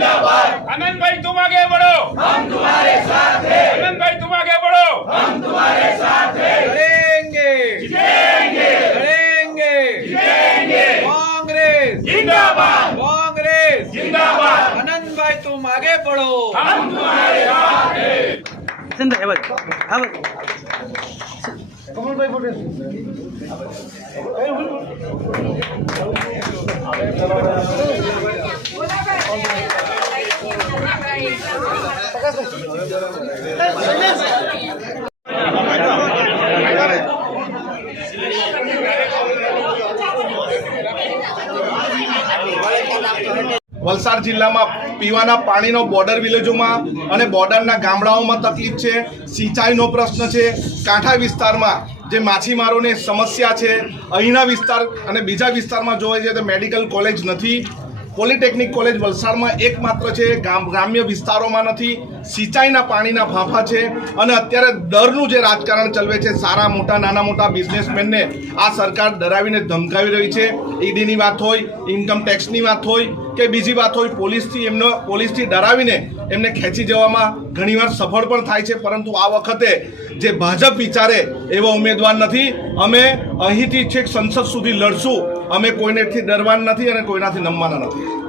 जिंदाबाद आनंद भाई तुम आगे बढ़ो हम तुम्हारे साथ हैं आनंद भाई तुम आगे बढ़ो हम तुम्हारे साथ हैं लड़ेंगे जीतेंगे लड़ेंगे जीतेंगे कांग्रेस जिंदाबाद कांग्रेस जिंदाबाद आनंद भाई तुम आगे बढ़ो हम तुम्हारे साथ हैं जिंदा है बस अब कमल भाई बोल रहे हैं વલસાડ જિલ્લામાં પીવાના પાણીનો બોર્ડર વિલેજોમાં અને બોર્ડરના ગામડાઓમાં તકલીફ છે. સિંચાઈનો પ્રશ્ન છે. કાંઠા વિસ્તારમાં જે માછીમારોની સમસ્યા છે, અહીંના વિસ્તાર અને બીજા વિસ્તારમાં જોવા જઈએ તો મેડિકલ કોલેજ નથી. પોલિટેકનિક કોલેજ વલસાડમાં એકમાત્ર છે. ગ્રામ્ય વિસ્તારોમાં નથી. સિંચાઈના પાણીના ફાંફા છે અને અત્યારે દરનું જે રાજકારણ ચલવે છે, સારા મોટા નાના મોટા બિઝનેસમેનને આ સરકાર ડરાવીને ધમકાવી રહી છે. ઈડીની વાત હોય, ઇન્કમ ટેક્સની વાત હોય કે બીજી વાત હોય, પોલીસથી એમનો, પોલીસથી ડરાવીને એમને ખેંચી જવામાં ઘણીવાર સફળ પણ થાય છે. પરંતુ આ વખતે જે ભાજપ વિચારે એવા ઉમેદવાર નથી. અમે અહીંથી છેક સંસદ સુધી લડશું. અમે કોઈનેથી ડરવાના નથી અને કોઈનાથી નમવાના નથી.